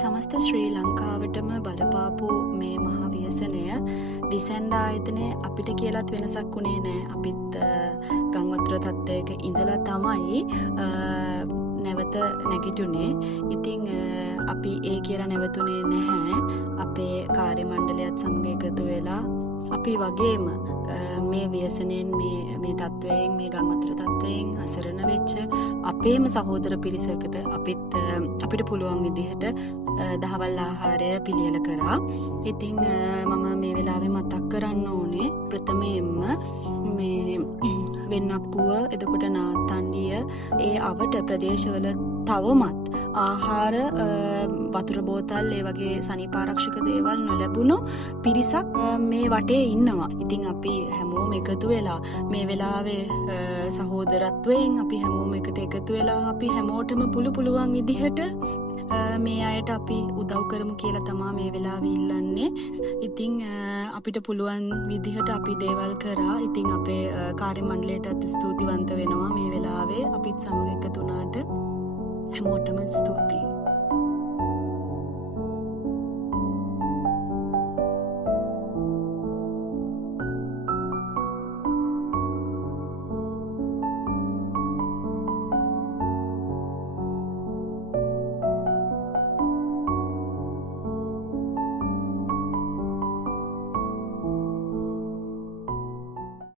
සමස්ත ශ්‍රී ලංකාවටම බලපාපු මේ මහා ව්‍යසනය ඩිසැන්ඩ් ආයතනයේ අපිට කියලාත් වෙනසක් වුණේ නැහැ. අපිත් ගංවතුර තත්ත්වයක ඉඳලා තමයි නැවත නැගිටුනේ. ඉතින් අපි ඒ කියලා නැවතුනේ නැහැ. අපේ කාර්ය මණ්ඩලයත් සමග එකතු වෙලා අපි වගේම මේ ව්‍යසනයෙන් මේ තත්ත්වයෙන් මේ ගංවතුර තත්ත්වයෙන් අසරණ වෙච්ච අපේම සහෝදර පිරිසකට අපිට පුළුවන් විදිහට දහවල් ආහාරය පිළියෙල කරා. ඉතින් මම මේ වෙලාවේ මතක් කරන්න ඕනේ ප්‍රථමයෙන්ම මේ වෙන්නප්පුව එතකොට නාත්තණ්ඩිය ඒ අවට ප්‍රදේශවල තවමත් ආහාර වතුර බෝතල් ඒ වගේ සනීපාරක්ෂක දේවල් නොලැබුණු පිරිසක් මේ වටේ ඉන්නවා. ඉතින් අපි හැමෝම එකතු වෙලා මේ වෙලාවේ සහෝදරත්වයෙන් අපි හැමෝම එකට එකතු වෙලා අපි හැමෝටම පුළුවන් විදිහට මේ අයට අපි උදව් කරමු කියලා තමයි මේ වෙලාවේ ඉල්ලන්නේ. ඉතින් අපිට පුළුවන් විදිහට අපි දේවල් කරා. ඉතින් අපේ කාර්ය මණ්ඩලයටත් ස්තුතිවන්ත වෙනවා මේ වෙලාවේ අපිත් සමග එකතු වුණාට. හැමෝටම ස්තුතියි.